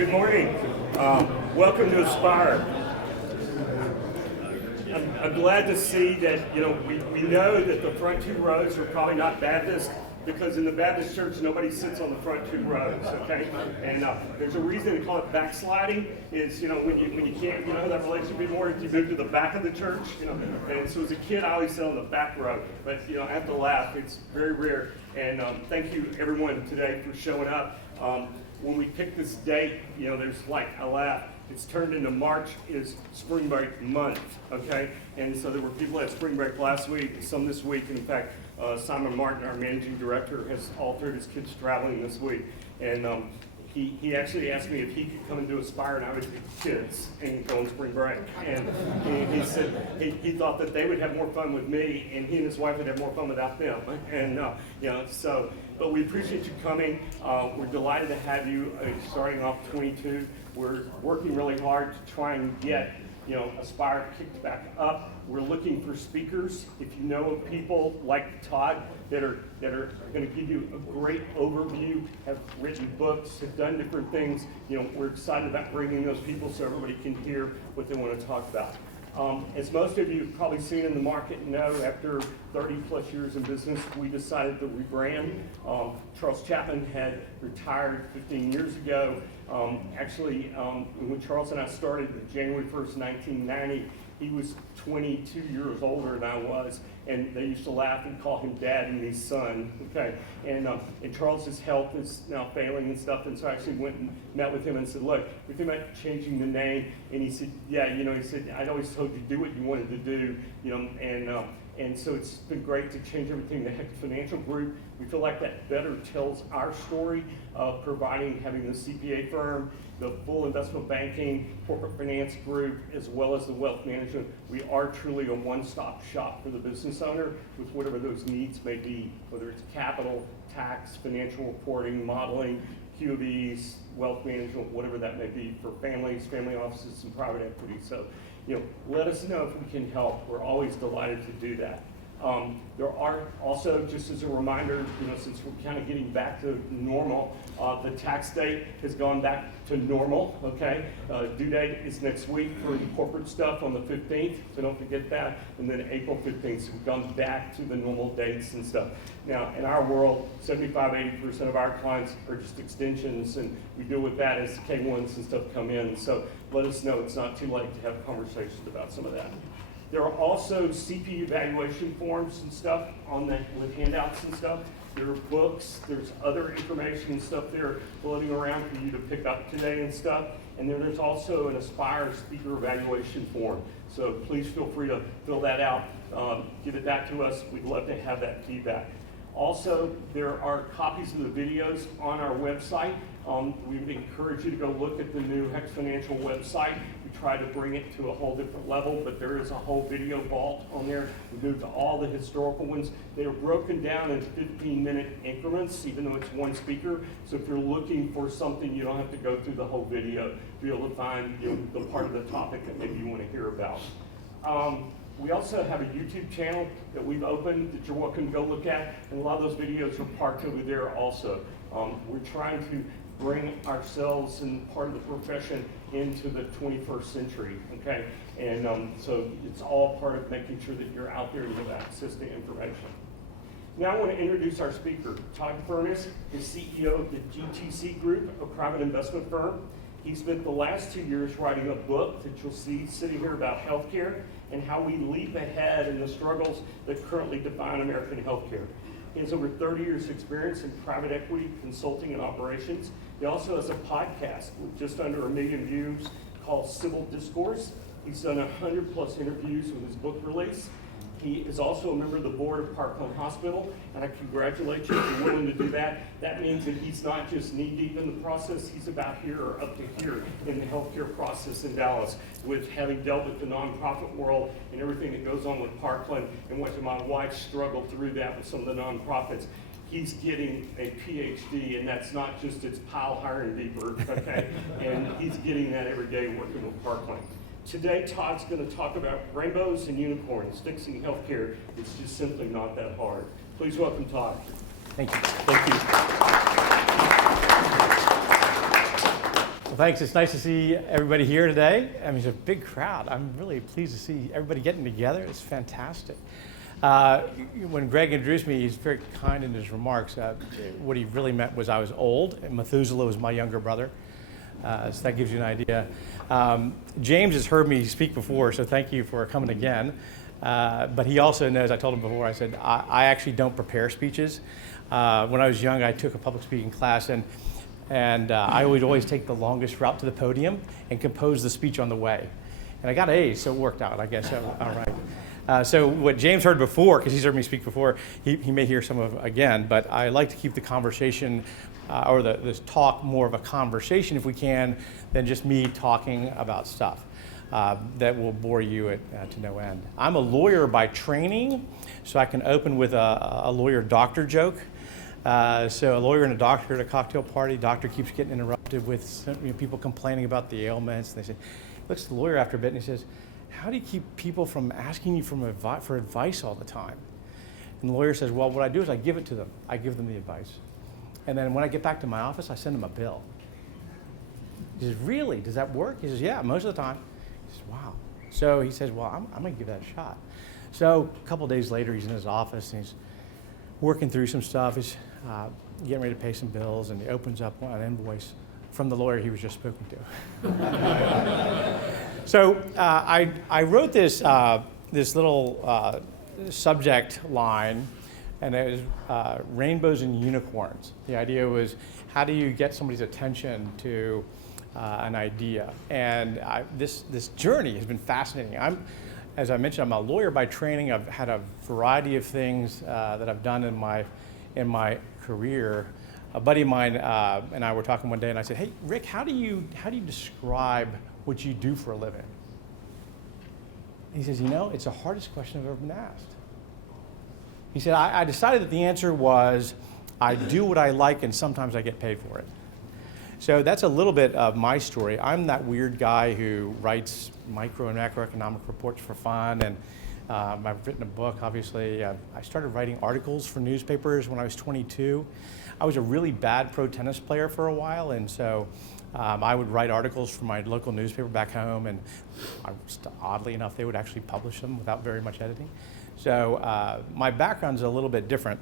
Good morning. Welcome to Aspire. I'm glad to see that, we know that the front two rows are probably not Baptist, because in the Baptist church, nobody sits on the front two rows, okay? And there's a reason to call it backsliding, is, when you can't, that relationship anymore, you move to the back of the church, And so as a kid, I always sat on the back row, but, I have to laugh, it's very rare. And thank you, everyone, today for showing up. When we picked this date, there's I laugh. It's turned into March is spring break month, okay? And so there were people at spring break last week, some this week, and in fact, Simon Martin, our managing director, has all three of his kids traveling this week. And he actually asked me if he could come and do Aspire, and I would take kids and go on spring break. And he said he thought that they would have more fun with me, and he and his wife would have more fun without them. And but we appreciate you coming. We're delighted to have you starting off 22. We're working really hard to try and get Aspire kicked back up. We're looking for speakers. If you know of people like Todd that are going to give you a great overview, have written books, have done different things, we're excited about bringing those people so everybody can hear what they want to talk about. As most of you have probably seen in the market and know, after 30 plus years in business, we decided to rebrand. Charles Chapman had retired 15 years ago. When Charles and I started January 1st, 1990, he was 22 years older than I was, and they used to laugh and call him Dad and his son, okay? And Charles's health is now failing and stuff, and so I actually went and met with him and said, look, we're thinking about changing the name, and he said, yeah, he said, I'd always told you to do what you wanted to do, and so it's been great to change everything. The Heck Financial Group, we feel like that better tells our story of having the CPA firm, the full investment banking, corporate finance group, as well as the wealth management. We are truly a one-stop shop for the business owner with whatever those needs may be, whether it's capital, tax, financial reporting, modeling, QBs, wealth management, whatever that may be for families, family offices, and private equity. So, let us know if we can help. We're always delighted to do that. There are also, just as a reminder, since we're kind of getting back to normal, the tax date has gone back to normal, okay? Due date is next week for the corporate stuff on the 15th, so don't forget that, and then April 15th, so we've gone back to the normal dates and stuff. Now, in our world, 75-80% of our clients are just extensions, and we deal with that as K1s and stuff come in, so let us know it's not too late to have conversations about some of that. There are also CP evaluation forms and stuff on that with handouts and stuff. There are books, there's other information and stuff there floating around for you to pick up today and stuff. And then there's also an Aspire speaker evaluation form. So please feel free to fill that out, give it back to us. We'd love to have that feedback. Also, there are copies of the videos on our website. We would encourage you to go look at the new Hex Financial website. We try to bring it to a whole different level, but there is a whole video vault on there. We moved to all the historical ones. They are broken down in 15-minute increments, even though it's one speaker. So if you're looking for something, you don't have to go through the whole video to be able to find the part of the topic that maybe you want to hear about. We also have a YouTube channel that we've opened that you're welcome to go look at, and a lot of those videos are parked over there also. We're trying to bring ourselves and part of the profession into the 21st century, okay? And so it's all part of making sure that you're out there and you have access to information. Now I want to introduce our speaker, Todd Furniss, is CEO of the GTC Group, a private investment firm. He spent the last 2 years writing a book that you'll see sitting here about healthcare and how we leap ahead in the struggles that currently define American healthcare. He has over 30 years experience in private equity, consulting, and operations. He also has a podcast with just under 1 million views called Civil Discourse. He's done 100 plus interviews with his book release. He is also a member of the board of Parkland Hospital, and I congratulate you if you're willing to do that. That means that he's not just knee-deep in the process, he's about here or up to here in the healthcare process in Dallas, with having dealt with the nonprofit world and everything that goes on with Parkland, and watching my wife struggle through that with some of the nonprofits. He's getting a PhD, and that's not just its pile higher and deeper, okay? And he's getting that every day working with Parkland. Today, Todd's going to talk about rainbows and unicorns, fixing healthcare. It's just simply not that hard. Please welcome Todd. Thank you. Thank you. Thanks. It's nice to see everybody here today. I mean, it's a big crowd. I'm really pleased to see everybody getting together. It's fantastic. When Greg introduced me, he's very kind in his remarks. What he really meant was I was old, and Methuselah was my younger brother. So that gives you an idea. James has heard me speak before, so thank you for coming again. But he also knows, I told him before, I said, I actually don't prepare speeches. When I was young, I took a public speaking class, and I would always take the longest route to the podium and compose the speech on the way. And I got A's, so it worked out, I guess. All right. So what James heard before, because he's heard me speak before, he may hear some of it again, but I like to keep the conversation, or this talk, more of a conversation if we can, than just me talking about stuff that will bore you to no end. I'm a lawyer by training, so I can open with a lawyer-doctor joke. So a lawyer and a doctor at a cocktail party, doctor keeps getting interrupted with people complaining about the ailments. And they say, looks at the lawyer after a bit and he says, how do you keep people from asking you for advice all the time? And the lawyer says, well, what I do is I give it to them. I give them the advice. And then when I get back to my office, I send them a bill. He says, really? Does that work? He says, yeah, most of the time. He says, wow. So he says, well, I'm going to give that a shot. So a couple of days later, he's in his office and he's working through some stuff. He's getting ready to pay some bills, and he opens up an invoice from the lawyer he was just spoken to. So I wrote this little subject line, and it was rainbows and unicorns. The idea was, how do you get somebody's attention to an idea? And this journey has been fascinating. As I mentioned, I'm a lawyer by training. I've had a variety of things that I've done in my career. A buddy of mine and I were talking one day, and I said, "Hey, Rick, how do you describe what you do for a living?" He says, "It's the hardest question I've ever been asked." He said, I decided that the answer was, I do what I like, and sometimes I get paid for it. So that's a little bit of my story. I'm that weird guy who writes micro and macroeconomic reports for fun, and I've written a book, obviously. I started writing articles for newspapers when I was 22. I was a really bad pro tennis player for a while, and so I would write articles for my local newspaper back home, and oddly enough, they would actually publish them without very much editing. So my background's a little bit different.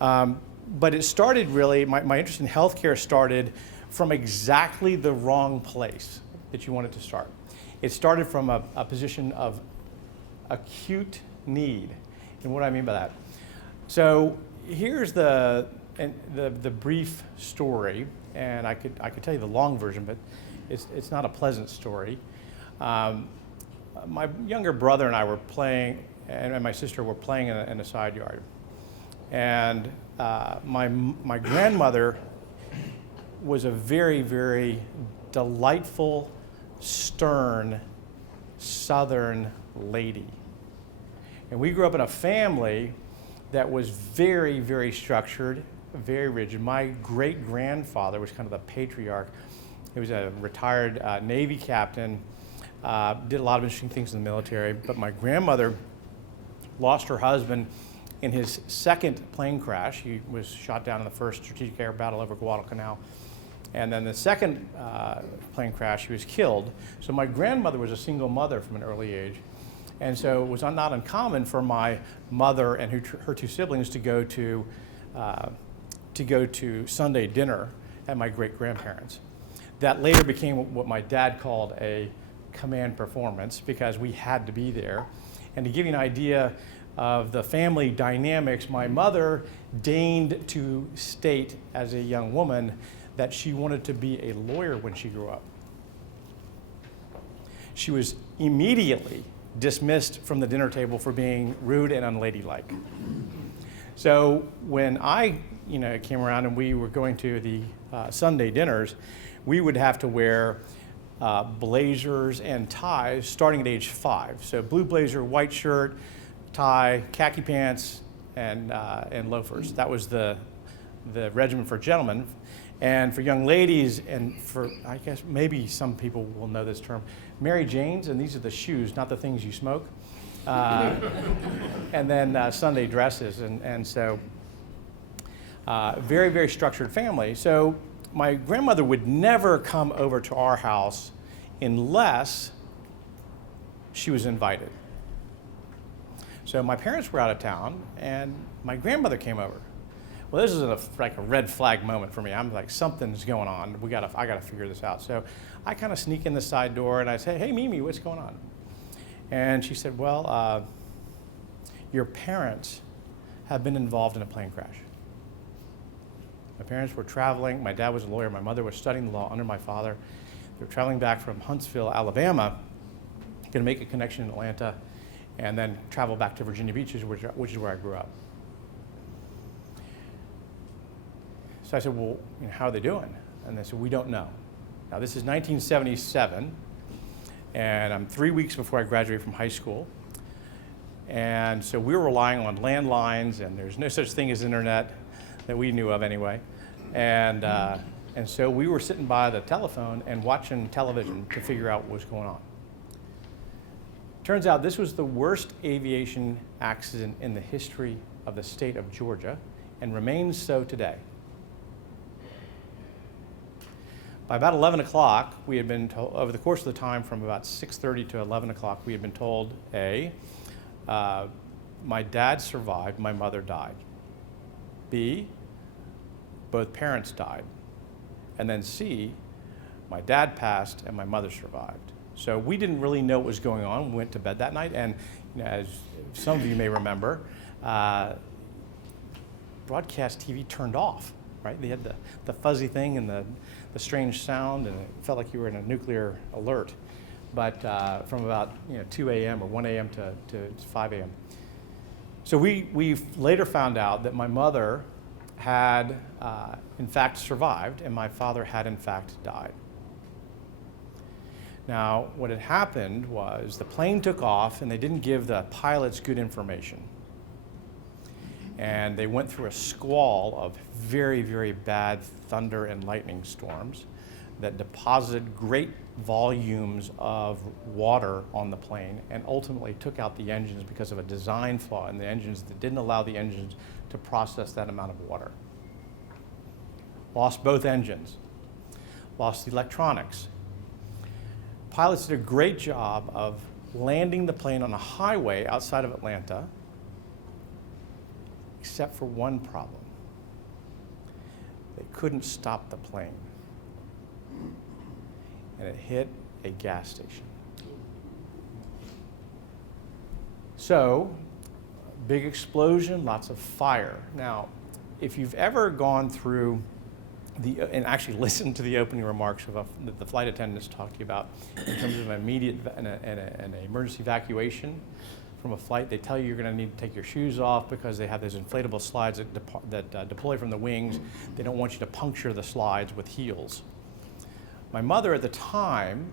But it started really, my interest in healthcare started from exactly the wrong place that you wanted to start. It started from a position of acute need. And what do I mean by that? So here's the brief story, and I could tell you the long version, but it's not a pleasant story. My younger brother and I were playing, and my sister were playing in a side yard. And my grandmother was a very, very delightful, stern, Southern lady. And we grew up in a family that was very, very structured, very rigid. My great-grandfather was kind of the patriarch. He was a retired Navy captain, did a lot of interesting things in the military. But my grandmother lost her husband in his second plane crash. He was shot down in the first strategic air battle over Guadalcanal. And then the second plane crash, he was killed. So my grandmother was a single mother from an early age. And so it was not uncommon for my mother and her two siblings to go to Sunday dinner at my great-grandparents'. That later became what my dad called a command performance, because we had to be there. And to give you an idea of the family dynamics, my mother deigned to state as a young woman that she wanted to be a lawyer when she grew up. She was immediately dismissed from the dinner table for being rude and unladylike. So when I came around and we were going to the Sunday dinners, we would have to wear blazers and ties starting at age 5. So blue blazer, white shirt, tie, khaki pants, and loafers. That was the regimen for gentlemen. And for young ladies, and for, I guess maybe some people will know this term, Mary Janes, and these are the shoes, not the things you smoke. And then Sunday dresses. And so very, very structured family. So my grandmother would never come over to our house unless she was invited. So my parents were out of town, and my grandmother came over. Well, this is like a red flag moment for me. I'm like, something's going on. I gotta figure this out. So I kind of sneak in the side door, and I say, "Hey, Mimi, what's going on?" And she said, "Well, your parents have been involved in a plane crash. My parents were traveling. My dad was a lawyer. My mother was studying the law under my father. They were traveling back from Huntsville, Alabama, going to make a connection in Atlanta, and then travel back to Virginia Beach, which is where I grew up." So I said, "Well, how are they doing?" And they said, "We don't know." Now, this is 1977, and I'm 3 weeks before I graduated from high school. And so we were relying on landlines, and there's no such thing as internet that we knew of anyway. And so we were sitting by the telephone and watching television to figure out what was going on. Turns out this was the worst aviation accident in the history of the state of Georgia, and remains so today. By about 11 o'clock, we had been told, over the course of the time from about 6:30 to 11 o'clock, we had been told, A, my dad survived, my mother died. B, both parents died. And then C, my dad passed and my mother survived. So we didn't really know what was going on. We went to bed that night, and as some of you may remember, broadcast TV turned off, right? They had the fuzzy thing and the strange sound, and it felt like you were in a nuclear alert. But from about 2 a.m. or 1 a.m. to 5 a.m. So we later found out that my mother had in fact survived, and my father had in fact died. Now, what had happened was the plane took off, and they didn't give the pilots good information. And they went through a squall of very, very bad thunder and lightning storms that deposited great volumes of water on the plane and ultimately took out the engines because of a design flaw in the engines that didn't allow the engines to process that amount of water. Lost both engines, lost the electronics. Pilots did a great job of landing the plane on a highway outside of Atlanta, except for one problem. They couldn't stop the plane. And it hit a gas station. So, big explosion, lots of fire. Now, if you've ever gone through and actually listened to the opening remarks of that the flight attendants talked to you about in terms of immediate and emergency evacuation from a flight, they tell you you're going to need to take your shoes off because they have those inflatable slides that deploy from the wings. They don't want you to puncture the slides with heels. My mother at the time,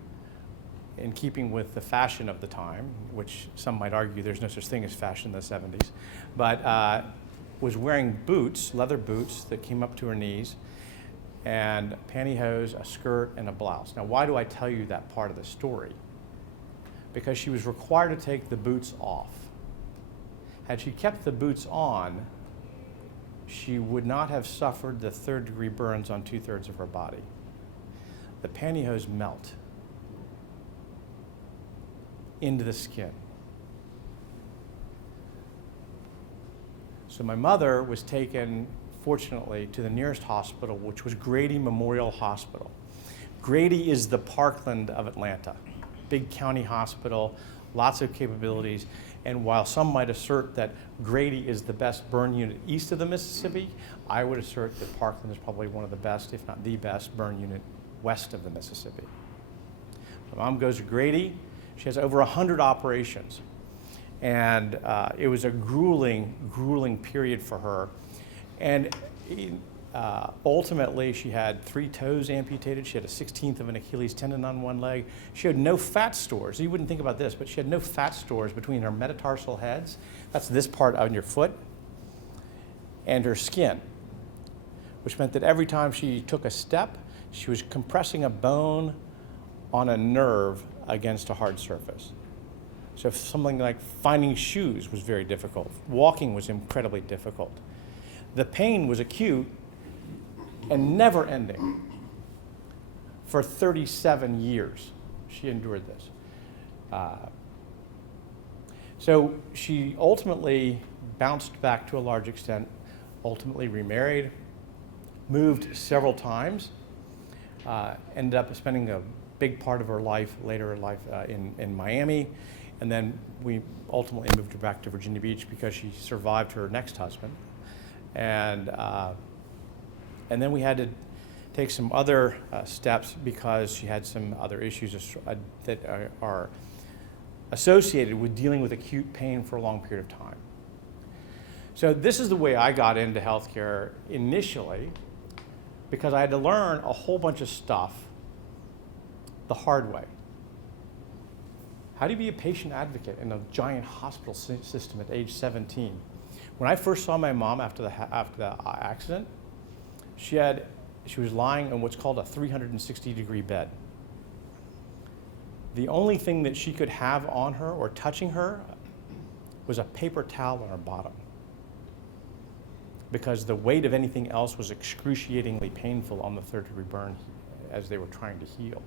in keeping with the fashion of the time, which some might argue there's no such thing as fashion in the 70s, but was wearing boots, leather boots that came up to her knees, and pantyhose, a skirt, and a blouse. Now, why do I tell you that part of the story? Because she was required to take the boots off. Had she kept the boots on, she would not have suffered the third-degree burns on 2/3 of her body. The pantyhose melt into the skin. So my mother was taken, fortunately, to the nearest hospital, which was Grady Memorial Hospital. Grady is the Parkland of Atlanta. Big county hospital, lots of capabilities, and while some might assert that Grady is the best burn unit east of the Mississippi, I would assert that Parkland is probably one of the best, if not the best, burn unit west of the Mississippi. My mom goes to Grady. She has over 100 operations, and it was a grueling, grueling period for her. And ultimately, she had 3 toes amputated. She had a 16th of an Achilles tendon on one leg. She had no fat stores. You wouldn't think about this, but she had no fat stores between her metatarsal heads, that's this part on your foot, and her skin, which meant that every time she took a step, she was compressing a bone on a nerve against a hard surface. So something like finding shoes was very difficult. Walking was incredibly difficult. The pain was acute and never ending. For 37 years, she endured this. So she ultimately bounced back to a large extent, ultimately remarried, moved several times, ended up spending a big part of her life, later in life, in Miami, and then we ultimately moved her back to Virginia Beach because she survived her next husband. And then we had to take some other steps because she had some other issues that are associated with dealing with acute pain for a long period of time. So this is the way I got into healthcare initially, because I had to learn a whole bunch of stuff the hard way. How do you be a patient advocate in a giant hospital system at age 17? When I first saw my mom after the accident, she was lying in what's called a 360-degree bed. The only thing that she could have on her or touching her was a paper towel on her bottom, because the weight of anything else was excruciatingly painful on the third-degree burn as they were trying to heal.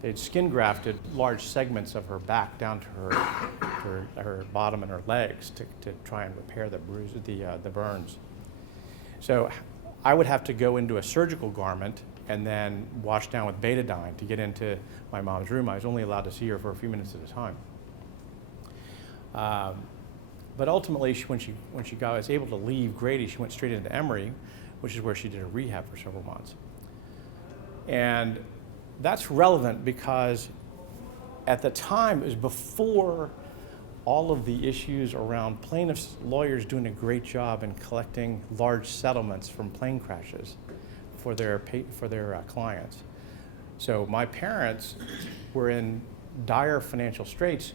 They had skin grafted large segments of her back down to her bottom and her legs to try and repair the bruises, the burns. So I would have to go into a surgical garment and then wash down with betadine to get into my mom's room. I was only allowed to see her for a few minutes at a time. But ultimately, when she was able to leave Grady, she went straight into Emory, which is where she did a rehab for several months. And that's relevant because at the time, it was before all of the issues around plaintiffs' lawyers doing a great job in collecting large settlements from plane crashes for their clients. So my parents were in dire financial straits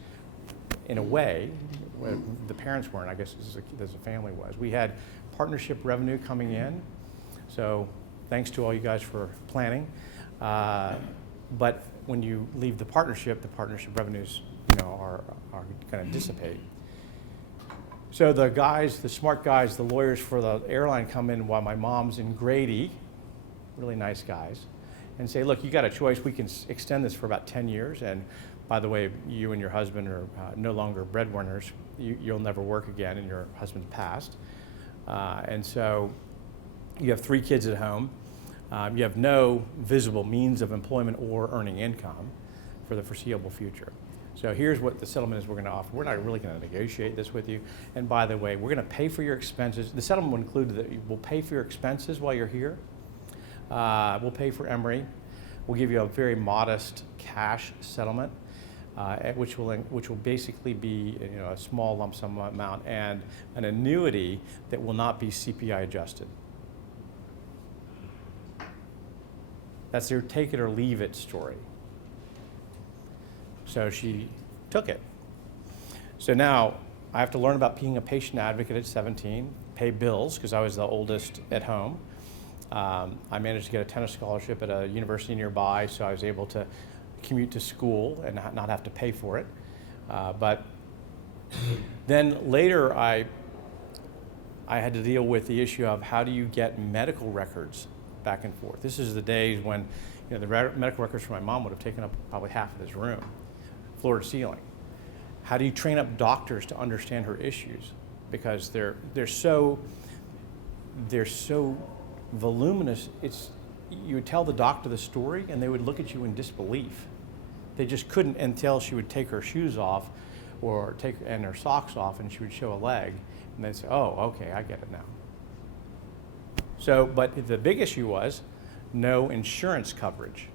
in a way. The parents weren't, I guess, as a family was. We had partnership revenue coming in, so thanks to all you guys for planning. But when you leave the partnership revenues, are going to dissipate. So the guys, the smart guys, the lawyers for the airline come in while my mom's in Grady, really nice guys, and say, look, you got a choice. We can extend this for about 10 years, and by the way, you and your husband are no longer breadwinners. You'll never work again, and your husband's passed. And so you have 3 kids at home. You have no visible means of employment or earning income for the foreseeable future. So here's what the settlement is we're going to offer. We're not really going to negotiate this with you. And by the way, we're going to pay for your expenses. The settlement will include that we'll pay for your expenses while you're here. We'll pay for Emory. We'll give you a very modest cash settlement, which will basically be a small lump sum amount and an annuity that will not be CPI adjusted. That's your take it or leave it story. So she took it. So now I have to learn about being a patient advocate at 17, pay bills because I was the oldest at home. I managed to get a tennis scholarship at a university nearby, so I was able to commute to school and not have to pay for it. But then later I had to deal with the issue of how do you get medical records back and forth. This is the days when the medical records for my mom would have taken up probably half of this room, floor to ceiling. How do you train up doctors to understand her issues? Because they're so voluminous. You would tell the doctor the story and they would look at you in disbelief. They just couldn't until she would take her shoes off and her socks off and she would show a leg and they'd say, oh, okay, I get it now. So, but the big issue was no insurance coverage.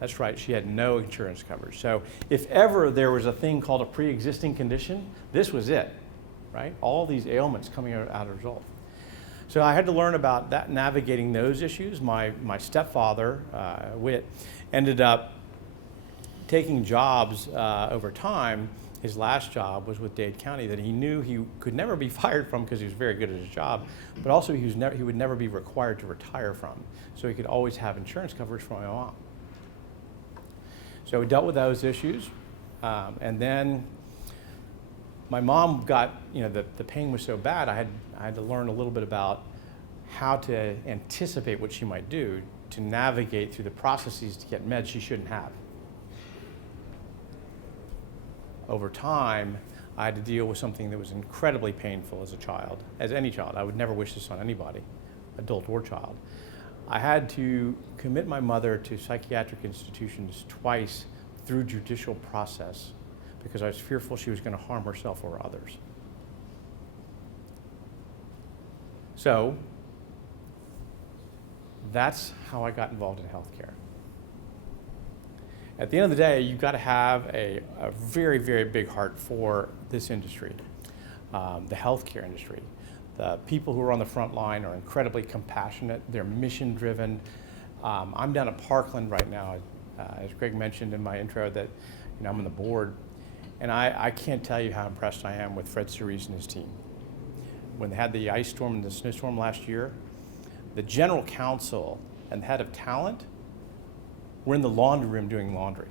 That's right, she had no insurance coverage. So if ever there was a thing called a pre-existing condition, this was it, right? All these ailments coming out as a result. So I had to learn about that, navigating those issues. My stepfather, Whit, ended up taking jobs over time. His last job was with Dade County that he knew he could never be fired from because he was very good at his job, but also he would never be required to retire from. So he could always have insurance coverage for my mom. So we dealt with those issues. And then my mom got, the pain was so bad, I had to learn a little bit about how to anticipate what she might do. to navigate through the processes to get meds she shouldn't have. Over time, I had to deal with something that was incredibly painful as a child, as any child. I would never wish this on anybody, adult or child. I had to commit my mother to psychiatric institutions twice through judicial process because I was fearful she was going to harm herself or others. So that's how I got involved in healthcare. At the end of the day, you've got to have a very, very big heart for this industry, the healthcare industry. The people who are on the front line are incredibly compassionate. They're mission driven. I'm down at Parkland right now, as Greg mentioned in my intro, that I'm on the board, and I can't tell you how impressed I am with Fred Cerise and his team. When they had the ice storm and the snowstorm last year, the general counsel and the head of talent were in the laundry room doing laundry.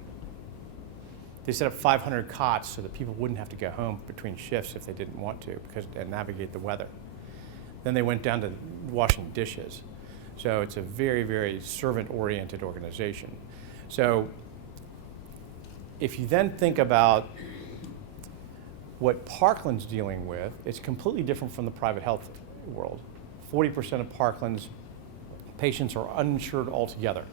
They set up 500 cots so that people wouldn't have to go home between shifts if they didn't want to and navigate the weather. Then they went down to washing dishes. So it's a very, very servant-oriented organization. So if you then think about what Parkland's dealing with, it's completely different from the private health world. 40% of Parkland's patients are uninsured altogether.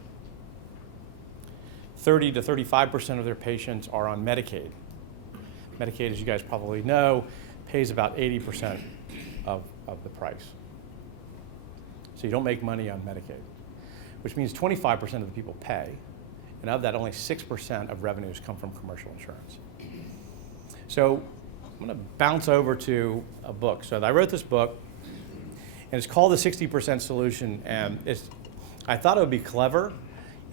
30 to 35% of their patients are on Medicaid. Medicaid, as you guys probably know, pays about 80% of the price. So you don't make money on Medicaid, which means 25% of the people pay, and of that, only 6% of revenues come from commercial insurance. So I'm going to bounce over to a book. So I wrote this book, and it's called The 60% Solution, and I thought it would be clever,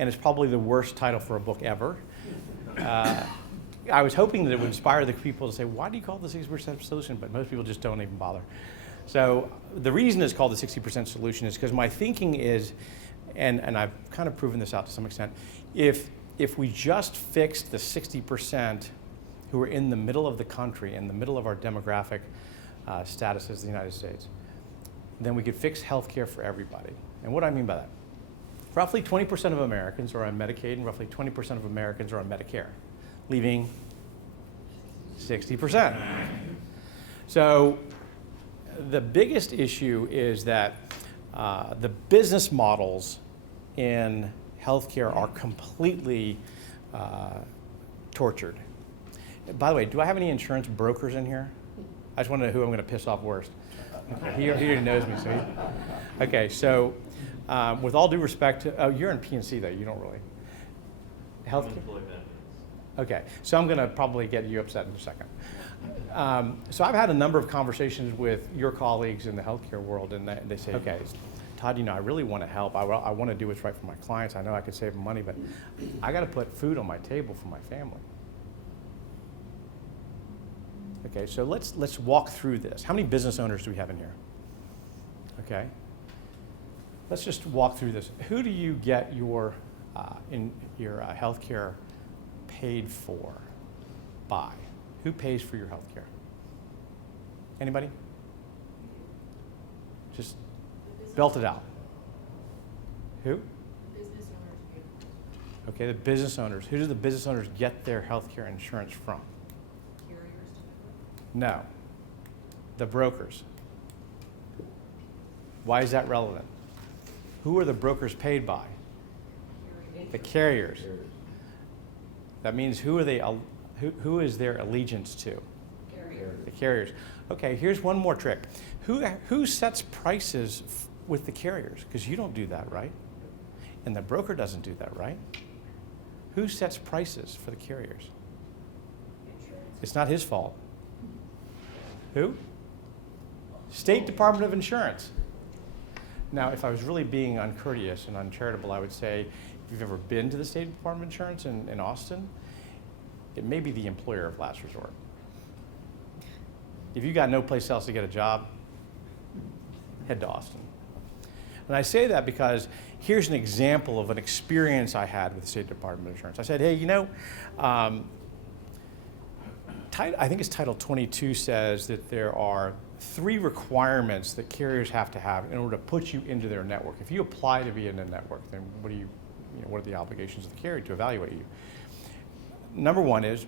and it's probably the worst title for a book ever. I was hoping that it would inspire the people to say, why do you call it the 60% solution? But most people just don't even bother. So the reason it's called the 60% solution is because my thinking is, and I've kind of proven this out to some extent, if we just fixed the 60% who are in the middle of the country, in the middle of our demographic status as the United States, then we could fix healthcare for everybody. And what do I mean by that? Roughly 20% of Americans are on Medicaid and roughly 20% of Americans are on Medicare, leaving 60%. So the biggest issue is that the business models in healthcare are completely tortured. By the way, do I have any insurance brokers in here? I just want to know who I'm going to piss off worst. Okay, he already knows me, so okay, so with all due respect to, you're in P&C though, you don't really. Healthcare? Okay, so I'm going to probably get you upset in a second. So I've had a number of conversations with your colleagues in the healthcare world, and they say, okay, Todd, I really want to help. I want to do what's right for my clients. I know I could save them money, but I got to put food on my table for my family. Okay, so let's walk through this. How many business owners do we have in here? Okay, let's just walk through this. Who do you get your healthcare paid for by? Who pays for your healthcare? Anybody? Just belt it out. Who? Business owners. Okay, the business owners. Who do the business owners get their healthcare insurance from? Carriers. No, the brokers. Why is that relevant? Who are the brokers paid by? The carriers. That means who is their allegiance to? Carriers. The carriers. Okay, here's one more trick. Who sets prices with the carriers? Because you don't do that, right? And the broker doesn't do that, right? Who sets prices for the carriers? Insurance. It's not his fault. Who? State Department of Insurance. Now, if I was really being uncourteous and uncharitable, I would say, if you've ever been to the State Department of Insurance in Austin, it may be the employer of last resort. If you got no place else to get a job, head to Austin. And I say that because here's an example of an experience I had with the State Department of Insurance. I said, hey, I think it's Title 22 says that there are 3 requirements that carriers have to have in order to put you into their network. If you apply to be in a network, then what are the obligations of the carrier to evaluate you? Number 1 is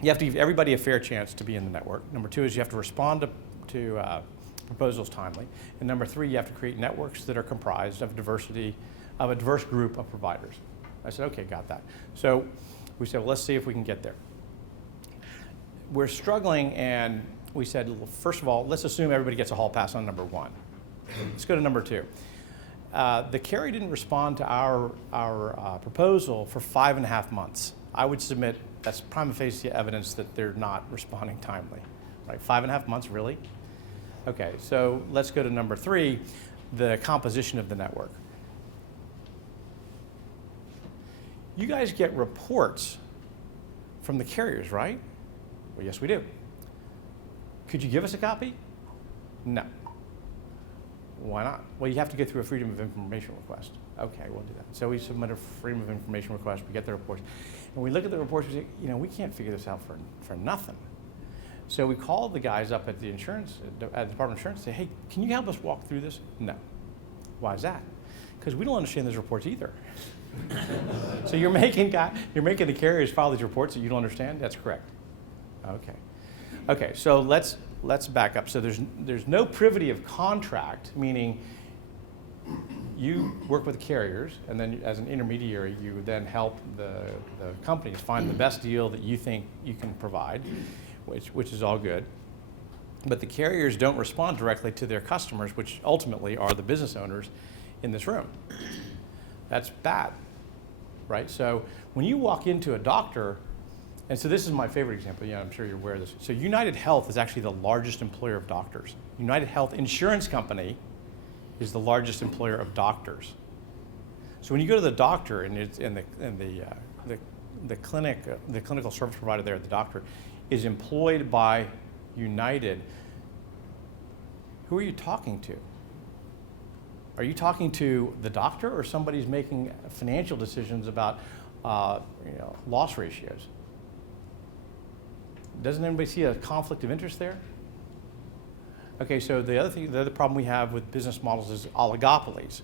you have to give everybody a fair chance to be in the network. Number 2 is you have to respond to proposals timely. And number 3, you have to create networks that are comprised of a diverse group of providers. I said, okay, got that. So we said, well, let's see if we can get there. We're struggling, and we said, well, first of all, let's assume everybody gets a hall pass on number 1. Let's go to number 2. The carrier didn't respond to our proposal for 5.5 months. I would submit that's prima facie evidence that they're not responding timely. Right? 5.5 months, really? Okay, so let's go to number 3, the composition of the network. You guys get reports from the carriers, right? Well, yes, we do. Could you give us a copy? No. Why not? Well, you have to go through a Freedom of Information request. Okay, we'll do that. So we submit a Freedom of Information request, we get the reports. And we look at the reports, we say, we can't figure this out for nothing. So we called the guys up at the insurance, at the Department of Insurance, and say, hey, can you help us walk through this? No. Why is that? Because we don't understand those reports either. So you're making the carriers file these reports that you don't understand? That's correct. Okay, so let's back up. So there's no privity of contract, meaning you work with the carriers, and then as an intermediary, you then help the companies find the best deal that you think you can provide, which is all good. But the carriers don't respond directly to their customers, which ultimately are the business owners in this room. That's bad, right? So when you walk into a doctor, and so this is my favorite example, I'm sure you're aware of this. So United Health is actually the largest employer of doctors. United Health Insurance Company is the largest employer of doctors. So when you go to the doctor and the clinical service provider there, the doctor, is employed by United, who are you talking to? Are you talking to the doctor or somebody who's making financial decisions about loss ratios? Doesn't anybody see a conflict of interest there? Okay, so the other problem we have with business models is oligopolies,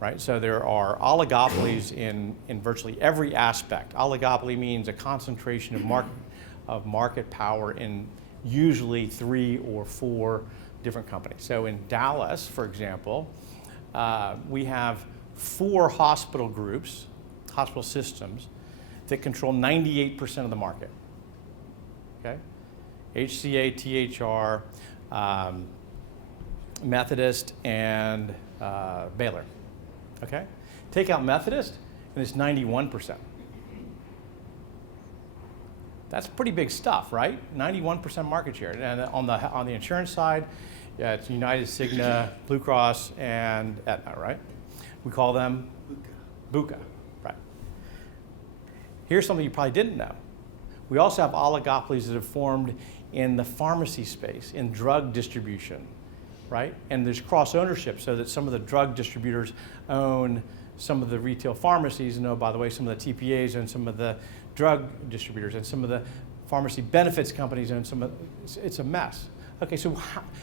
right? So there are oligopolies in virtually every aspect. Oligopoly means a concentration of market power in usually 3 or 4 different companies. So in Dallas, for example, we have 4 hospital groups, hospital systems, that control 98% of the market. Okay? HCA, THR, Methodist, and Baylor. Okay? Take out Methodist, and it's 91%. That's pretty big stuff, right? 91% market share. And on the insurance side, it's United, Cigna, Blue Cross, and Aetna, right? We call them Buca, right? Here's something you probably didn't know. We also have oligopolies that have formed in the pharmacy space, in drug distribution, right? And there's cross ownership, so that some of the drug distributors own some of the retail pharmacies, and by the way, some of the TPAs own some of the drug distributors, and some of the pharmacy benefits companies own some of, it's a mess. Okay, so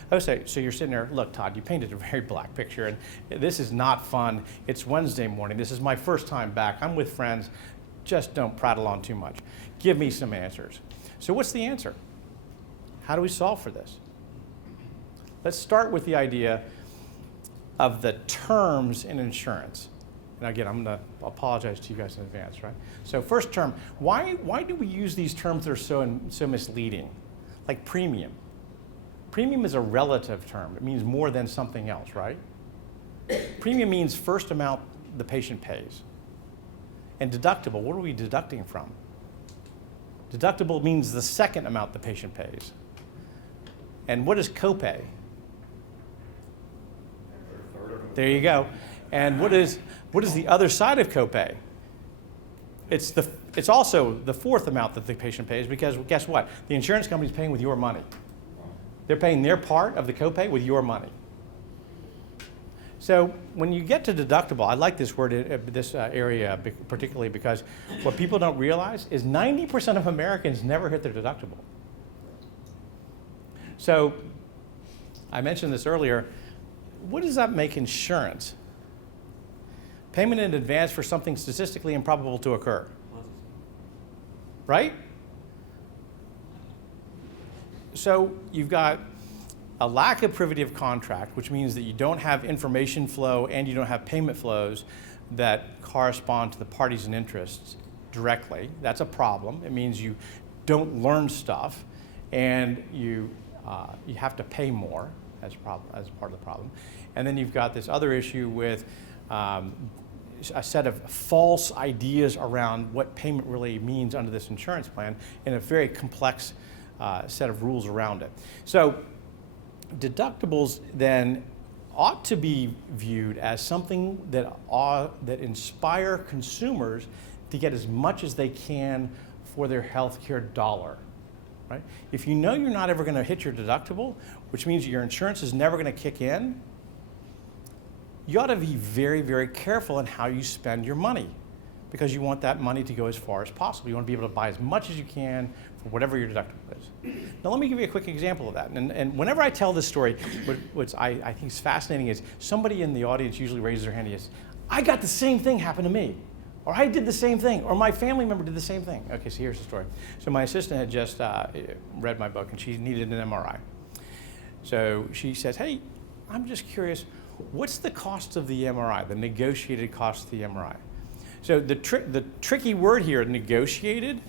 I would say, so you're sitting there, look, Todd, you painted a very black picture, and this is not fun. It's Wednesday morning. This is my first time back. I'm with friends. Just don't prattle on too much. Give me some answers. So what's the answer? How do we solve for this? Let's start with the idea of the terms in insurance. And again, I'm going to apologize to you guys in advance, right? So first term, why do we use these terms that are so misleading? Like premium. Premium is a relative term. It means more than something else, right? Premium means first amount the patient pays. And deductible, what are we deducting from? Deductible means the second amount the patient pays. And what is copay? There you go. And what is the other side of copay? It's also the fourth amount that the patient pays, because guess what? The insurance company is paying with your money. They're paying their part of the copay with your money. So when you get to deductible, I like this word, this area particularly, because what people don't realize is 90% of Americans never hit their deductible. So I mentioned this earlier. What does that make insurance? Payment in advance for something statistically improbable to occur. Right? So you've got a lack of privity of contract, which means that you don't have information flow and you don't have payment flows that correspond to the parties and interests directly. That's a problem. It means you don't learn stuff, and you have to pay more as part of the problem. And then you've got this other issue with a set of false ideas around what payment really means under this insurance plan, and a very complex set of rules around it. So deductibles then ought to be viewed as something that inspire consumers to get as much as they can for their healthcare dollar. Right? If you know you're not ever going to hit your deductible, which means your insurance is never going to kick in, you ought to be very, very careful in how you spend your money, because you want that money to go as far as possible. You want to be able to buy as much as you can for whatever your deductible is. Now let me give you a quick example of that. And whenever I tell this story, what I think is fascinating is somebody in the audience usually raises their hand and says, I got the same thing happen to me, or I did the same thing, or my family member did the same thing. Okay, so here's the story. So my assistant had just read my book, and she needed an MRI. So she says, hey, I'm just curious, what's the cost of the MRI, the negotiated cost of the MRI? So the tricky word here, negotiated.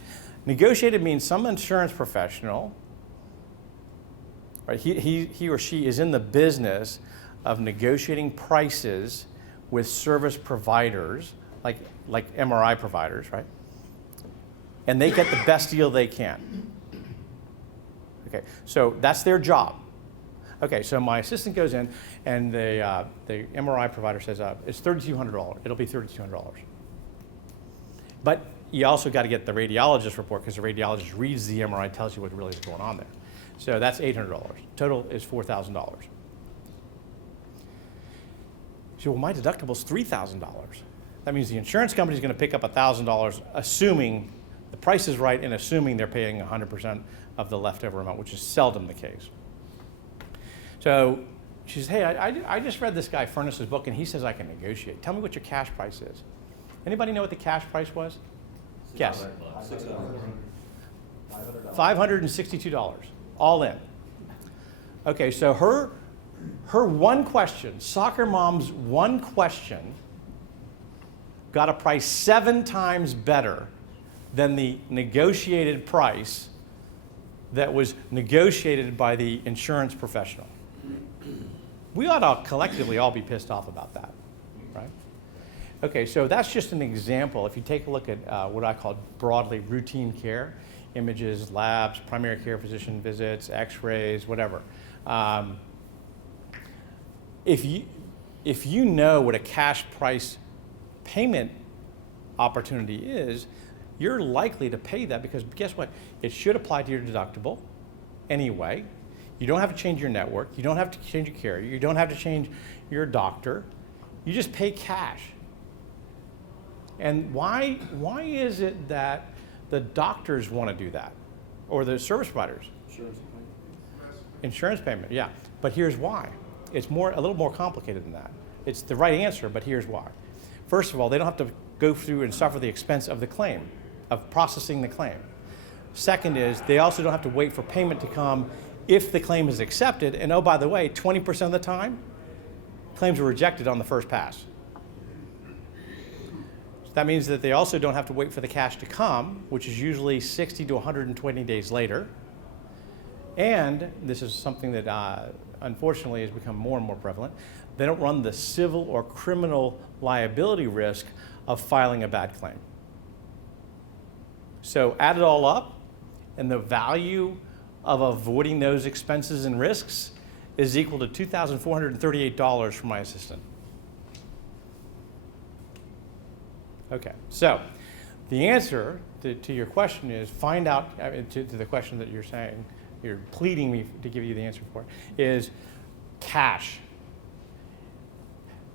Negotiated means some insurance professional, right, he or she is in the business of negotiating prices with service providers, like MRI providers, right? And they get the best deal they can. Okay, so that's their job. Okay, so my assistant goes in, and the MRI provider says, it's $3,200. It'll be $3,200. But you also got to get the radiologist report, because the radiologist reads the MRI and tells you what really is going on there. So that's $800. Total is $4,000. So, well, my deductible is $3,000. That means the insurance company is going to pick up $1,000, assuming the price is right and assuming they're paying 100% of the leftover amount, which is seldom the case. So she says, hey, I just read this guy Furniss's book, and he says I can negotiate. Tell me what your cash price is. Anybody know what the cash price was? Guess. $562, all in. Okay, so her one question, soccer mom's one question, got a price 7 times better than the negotiated price that was negotiated by the insurance professional. We ought to collectively all be pissed off about that, right? Okay, so that's just an example. If you take a look at what I call broadly routine care, images, labs, primary care physician visits, x-rays, whatever. If you know what a cash price payment opportunity is, you're likely to pay that, because guess what? It should apply to your deductible anyway. You don't have to change your network. You don't have to change your carrier. You don't have to change your doctor. You just pay cash. And why is it that the doctors want to do that, or the service providers? Insurance payment, yeah. But here's why. It's a little more complicated than that. It's the right answer, but here's why. First of all, they don't have to go through and suffer the expense of the claim, of processing the claim. Second is, they also don't have to wait for payment to come if the claim is accepted. And oh, by the way, 20% of the time, claims are rejected on the first pass. So that means that they also don't have to wait for the cash to come, which is usually 60 to 120 days later. And this is something that unfortunately has become more and more prevalent. They don't run the civil or criminal liability risk of filing a bad claim. So add it all up, and the value of avoiding those expenses and risks is equal to $2,438 for my assistant. Okay, so the answer to your question is, find out, to the question that you're saying, you're pleading me to give you the answer for, is cash.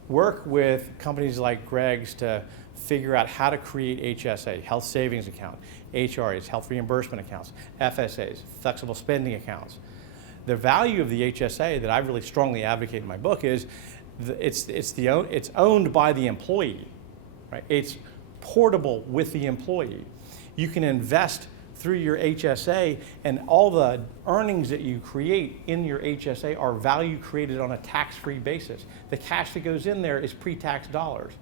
Work with companies like Greg's to figure out how to create HSA, health savings account, HRAs, health reimbursement accounts, FSAs, flexible spending accounts. The value of the HSA that I really strongly advocate in my book is it's owned by the employee, right? It's portable with the employee. You can invest through your HSA, and all the earnings that you create in your HSA are value created on a tax-free basis. The cash that goes in there is pre-tax dollars.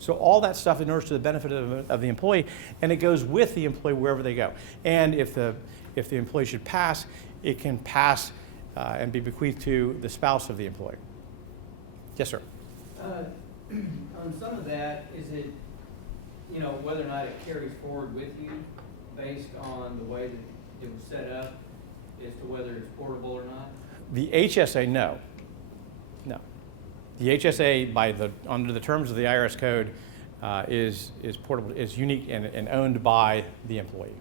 So all that stuff inures to the benefit of the employee, and it goes with the employee wherever they go. And if the employee should pass, it can pass and be bequeathed to the spouse of the employee. Yes, sir. On some of that, is it, whether or not it carries forward with you based on the way that it was set up as to whether it's portable or not? The HSA, no. No. The HSA, under the terms of the IRS code, is portable, is unique and owned by the employee.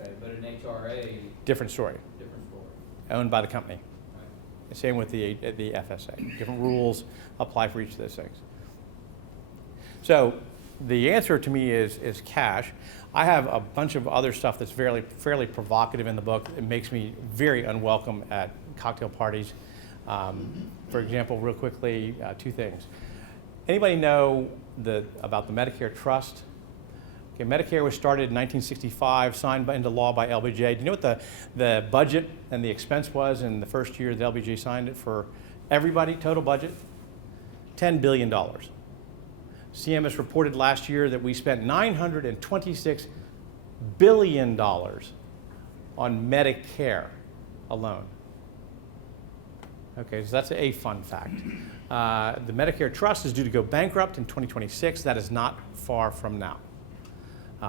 Okay, but an HRA, Different story. different story. Owned by the company. Right. Same with the FSA. Different rules apply for each of those things. So the answer to me is cash. I have a bunch of other stuff that's fairly provocative in the book. It makes me very unwelcome at cocktail parties. For example, real quickly, two things. Anybody know about the Medicare Trust? Okay, Medicare was started in 1965, signed into law by LBJ. Do you know what the budget and the expense was in the first year that LBJ signed it for everybody, total budget? $10 billion. CMS reported last year that we spent $926 billion on Medicare alone. Okay, so that's a fun fact. The Medicare Trust is due to go bankrupt in 2026. That is not far from now.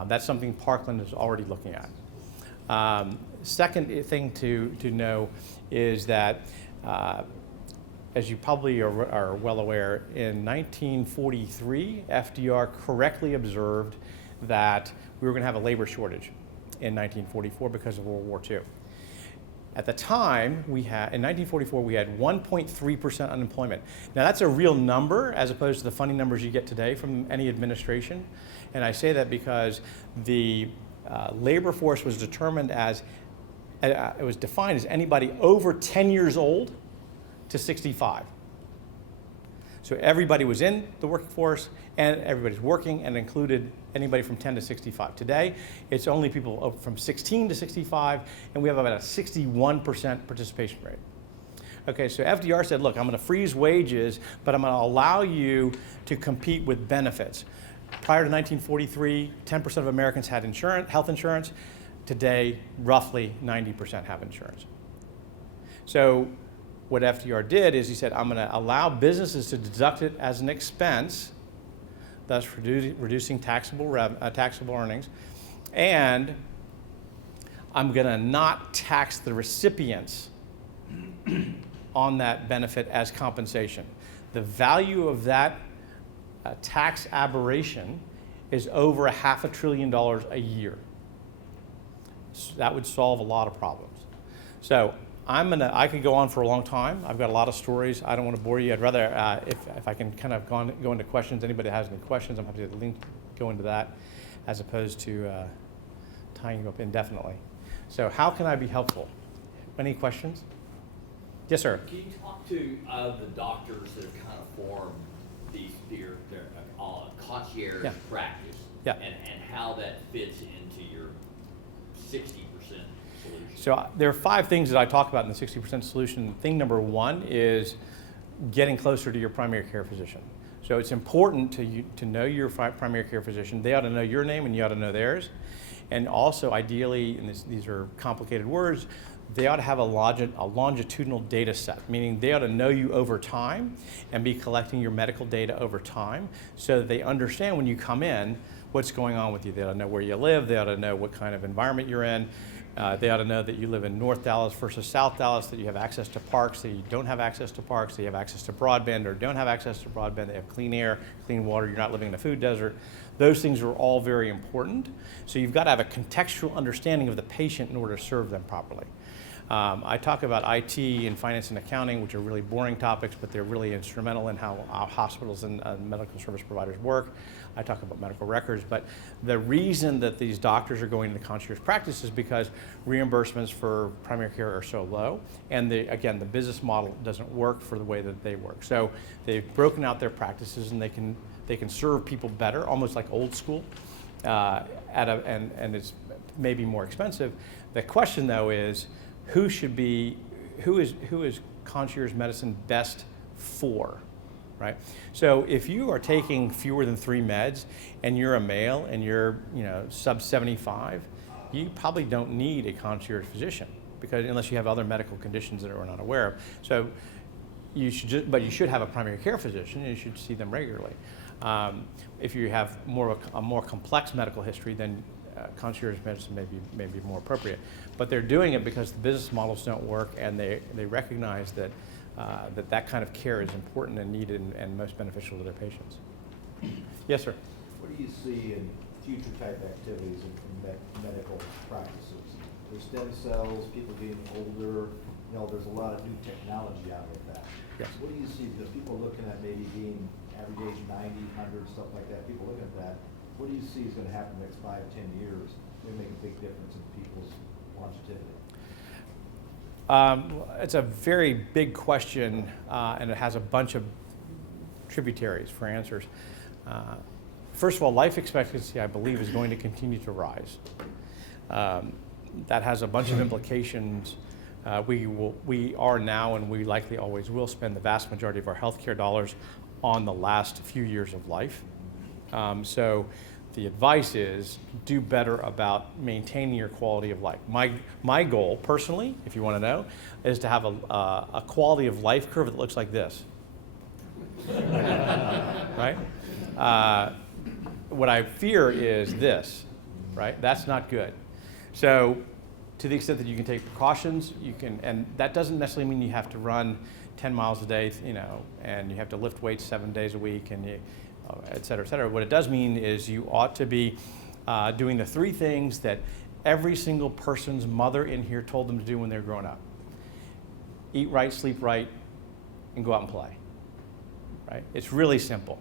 That's something Parkland is already looking at. Second thing to know is that, as you probably are well aware, in 1943, FDR correctly observed that we were going to have a labor shortage in 1944 because of World War II. At the time, in 1944, we had 1.3% unemployment. Now, that's a real number as opposed to the funny numbers you get today from any administration. And I say that because the labor force was determined it was defined as anybody over 10 years old to 65. So everybody was in the workforce and everybody's working, and included anybody from 10 to 65. Today, it's only people from 16 to 65, and we have about a 61% participation rate. Okay, so FDR said, look, I'm going to freeze wages, but I'm going to allow you to compete with benefits. Prior to 1943, 10% of Americans had health insurance. Today, roughly 90% have insurance. So what FDR did is he said, I'm going to allow businesses to deduct it as an expense, thus reducing taxable earnings, and I'm going to not tax the recipients on that benefit as compensation. The value of that tax aberration is over $500 billion a year. So that would solve a lot of problems. So I could go on for a long time. I've got a lot of stories. I don't want to bore you. I'd rather, if I can kind of go into questions, anybody has any questions, I'm happy to go into that as opposed to tying you up indefinitely. So how can I be helpful? Any questions? Yes, sir. Can you talk to the doctors that have kind of formed their concierge practice, Yeah. and how that fits into your 60% solution? So there are 5 things that I talk about in the 60% solution. Thing number 1 is getting closer to your primary care physician. So it's important to know your primary care physician. They ought to know your name and you ought to know theirs. And also, ideally, and these are complicated words, they ought to have a longitudinal data set, meaning they ought to know you over time and be collecting your medical data over time so that they understand when you come in what's going on with you. They ought to know where you live. They ought to know what kind of environment you're in. They ought to know that you live in North Dallas versus South Dallas, that you have access to parks, that you don't have access to parks, that you have access to broadband or don't have access to broadband, they have clean air, clean water, you're not living in a food desert. Those things are all very important. So you've got to have a contextual understanding of the patient in order to serve them properly. I talk about IT and finance and accounting, which are really boring topics, but they're really instrumental in how hospitals and medical service providers work. I talk about medical records, but the reason that these doctors are going into concierge practice is because reimbursements for primary care are so low, and again, the business model doesn't work for the way that they work. So they've broken out their practices, and they can serve people better, almost like old school, and it's maybe more expensive. The question though is, who is concierge medicine best for? Right? So if you are taking fewer than 3 meds and you're a male and you're sub 75, you probably don't need a concierge physician, because unless you have other medical conditions that we're not aware of. So you should have a primary care physician, and you should see them regularly. If you have a more complex medical history, then concierge medicine may be more appropriate. But they're doing it because the business models don't work, and they recognize that that kind of care is important and needed and most beneficial to their patients. Yes, sir. What do you see in future type activities in medical practices? There's stem cells, people getting older, there's a lot of new technology out with that. Yes. So what do you see, because people looking at maybe being average age 90, 100, stuff like that, people looking at that, what do you see is going to happen in the next 5, 10 years? It's going to make a big difference in people's longevity. It's a very big question, and it has a bunch of tributaries for answers. First of all, life expectancy, I believe, is going to continue to rise. That has a bunch of implications. We are now, and we likely always will, spend the vast majority of our healthcare dollars on the last few years of life. So the advice is do better about maintaining your quality of life. My goal, personally, if you want to know, is to have a quality of life curve that looks like this. Right? What I fear is this, right? That's not good. So to the extent that you can take precautions, you can, and that doesn't necessarily mean you have to run 10 miles a day, and you have to lift weights 7 days a week, and et cetera, et cetera. What it does mean is you ought to be doing the 3 things that every single person's mother in here told them to do when they were growing up. Eat right, sleep right, and go out and play. Right? It's really simple.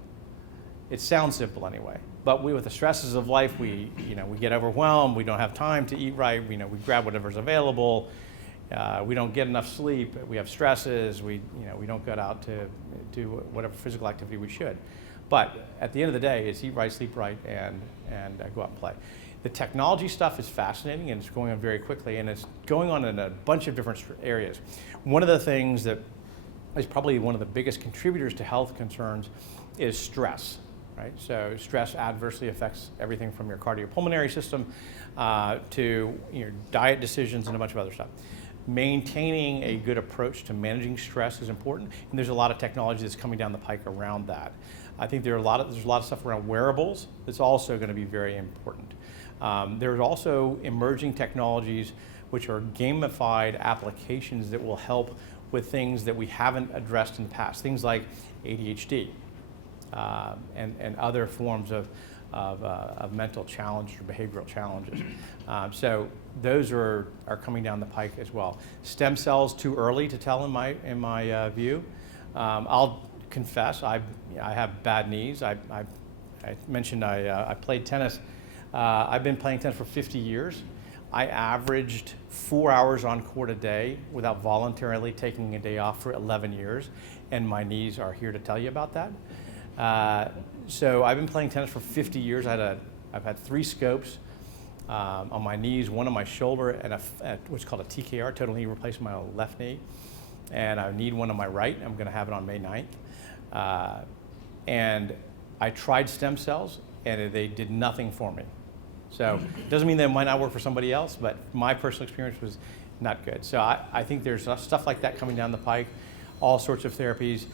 It sounds simple anyway. But with the stresses of life, we get overwhelmed. We don't have time to eat right. We grab whatever's available. We don't get enough sleep. We have stresses. We don't get out to do whatever physical activity we should. But at the end of the day, it's eat right, sleep right, and go out and play. The technology stuff is fascinating, and it's going on very quickly, and it's going on in a bunch of different areas. One of the things that is probably one of the biggest contributors to health concerns is stress. Right? So stress adversely affects everything from your cardiopulmonary system to your diet decisions and a bunch of other stuff. Maintaining a good approach to managing stress is important, and there's a lot of technology that's coming down the pike around that. I think there's a lot of stuff around wearables that's also going to be very important. There's also emerging technologies which are gamified applications that will help with things that we haven't addressed in the past, things like ADHD. And other forms of mental challenges or behavioral challenges. So those are coming down the pike as well. Stem cells, too early to tell in my view. I'll confess, I have bad knees. I mentioned I played tennis. I've been playing tennis for 50 years. I averaged 4 hours on court a day without voluntarily taking a day off for 11 years, and my knees are here to tell you about that. So I've been playing tennis for 50 years. I've had 3 scopes on my knees, one on my shoulder, and what's called a TKR, total knee replacement on my left knee. And I need one on my right. I'm going to have it on May 9th. And I tried stem cells, and they did nothing for me. So it doesn't mean they might not work for somebody else, but my personal experience was not good. So I think there's stuff like that coming down the pike, all sorts of therapies.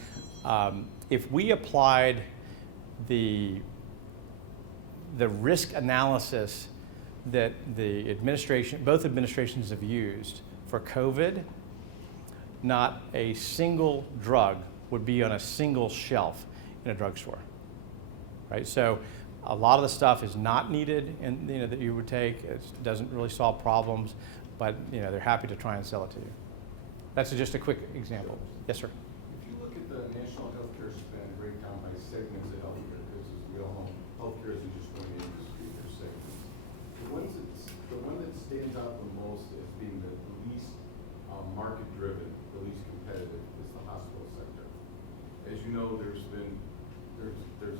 If we applied the risk analysis that both administrations have used for COVID, not a single drug would be on a single shelf in a drugstore, right? So a lot of the stuff is not needed, and that you would take. It doesn't really solve problems. but they're happy to try and sell it to you. That's just a quick example. Yes, sir. If you look at the national healthcare spend breakdown by segments of healthcare, because as we all know, healthcare isn't just one industry, there's segments. The one that stands out the most as being the least market-driven, the least competitive, is the hospital sector. As you know, there's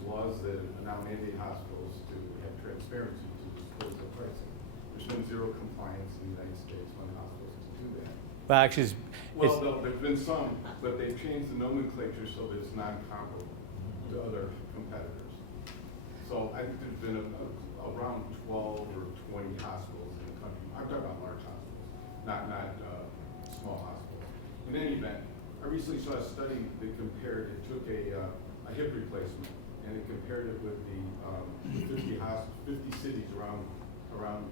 laws that now mandate hospitals to have transparency to disclose their pricing. There's been zero compliance in the United States when hospitals do that. Well, actually, Well, no, there's been some, but they've changed the nomenclature so that it's non-comparable to other competitors. So I think there's been around 12 or 20 hospitals in the country. I'm talking about large hospitals, not small hospitals. In any event, I recently saw a study that compared, it took a hip replacement, and it compared it with the 50 cities around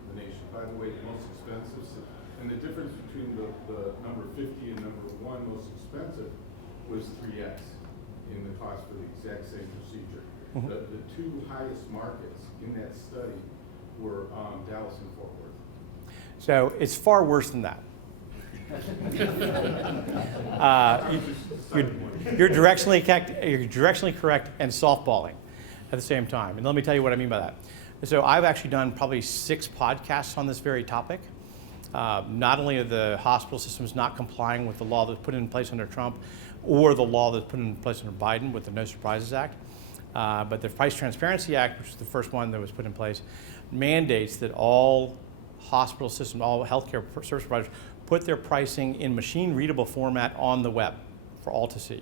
the nation. By the way, the most expensive city. And the difference between the number 50 and number 1 most expensive was 3x in the cost for the exact same procedure. Mm-hmm. The two highest markets in that study were Dallas and Fort Worth. so it's far worse than that. You're directionally correct and softballing at the same time. And let me tell you what I mean by that. So I've actually done probably 6 podcasts on this very topic. Not only are the hospital systems not complying with the law that's put in place under Trump or the law that's put in place under Biden with the No Surprises Act, but the Price Transparency Act, which is the first one that was put in place, mandates that all hospital systems, all healthcare service providers put their pricing in machine-readable format on the web for all to see.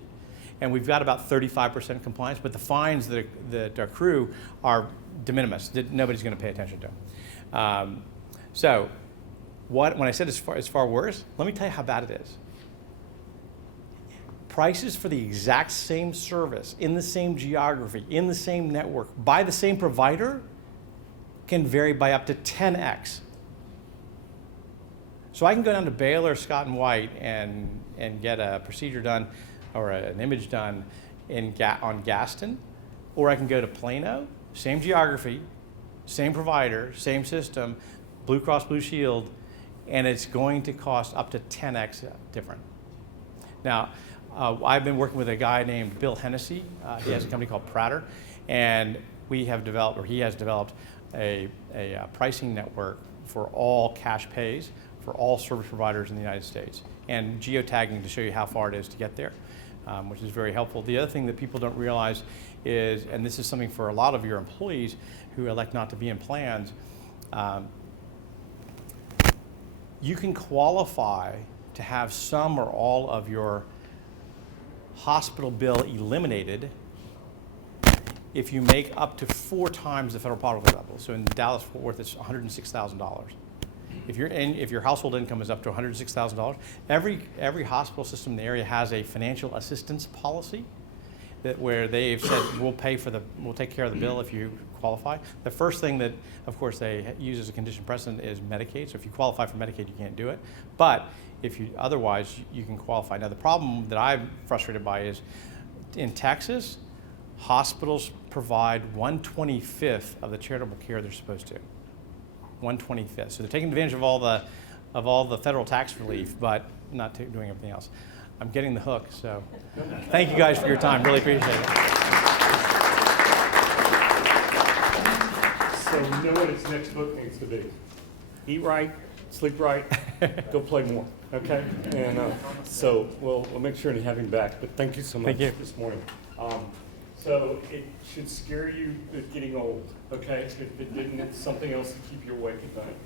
And we've got about 35% compliance, but the fines that accrue are de minimis, that nobody's going to pay attention to. So when I said it's far worse, let me tell you how bad it is. Prices for the exact same service, in the same geography, in the same network, by the same provider, can vary by up to 10x. So I can go down to Baylor, Scott & White and get a procedure done or an image done on Gaston, or I can go to Plano, same geography, same provider, same system, Blue Cross Blue Shield, and it's going to cost up to 10x different. Now, I've been working with a guy named Bill Hennessy. He has a company called Prater, and he has developed a pricing network for all cash pays for all service providers in the United States, and geotagging to show you how far it is to get there, which is very helpful. The other thing that people don't realize is, and this is something for a lot of your employees who elect not to be in plans, you can qualify to have some or all of your hospital bill eliminated if you make up to 4 times the federal poverty level. So in Dallas-Fort Worth, it's $106,000. If your household income is up to $106,000, every hospital system in the area has a financial assistance policy where they've said we'll take care of the bill if you qualify. The first thing that, of course, they use as a condition precedent is Medicaid. So if you qualify for Medicaid, you can't do it. But if you otherwise, you can qualify. Now the problem that I'm frustrated by is in Texas, hospitals provide 1/25 of the charitable care they're supposed to. 1/25. So they're taking advantage of all the federal tax relief, but not doing everything else. I'm getting the hook, so thank you guys for your time. Really appreciate it. So we know what its next book needs to be. Eat right, sleep right, go play more, okay? And so we'll make sure to have him back, but thank you so much this morning. So it should scare you at getting old, okay? If it didn't, it's something else to keep you awake at night.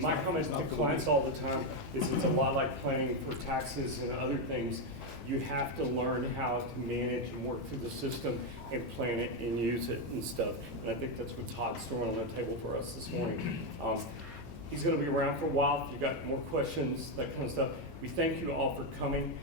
My comment to clients all the time is it's a lot like planning for taxes and other things. You have to learn how to manage and work through the system and plan it and use it and stuff. And I think that's what Todd's throwing on the table for us this morning. He's going to be around for a while. If you've got more questions, that kind of stuff. We thank you all for coming.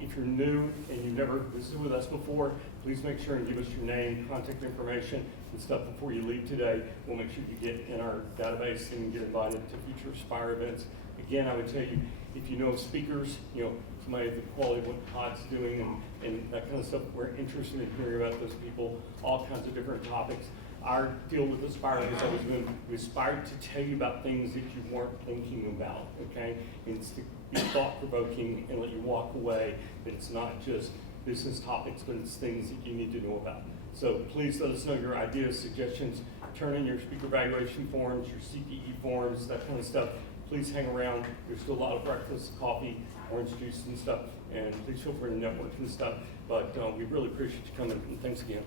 If you're new and you've never visited with us before, please make sure and give us your name, contact information, and stuff before you leave today. We'll make sure you get in our database and get invited to future Aspire events. Again, I would tell you, if you know speakers, somebody of the quality of what Todd's doing and that kind of stuff, we're interested in hearing about those people, all kinds of different topics. our deal with Aspire has always been, we aspire to tell you about things that you weren't thinking about, okay? And it's to be thought-provoking and let you walk away, that it's not just business topics, but it's things that you need to know about. So please let us know your ideas, suggestions, turn in your speaker evaluation forms, your CPE forms, that kind of stuff. Please hang around. There's still a lot of breakfast, coffee, orange juice and stuff, and please feel free to network and stuff. But we really appreciate you coming, and thanks again.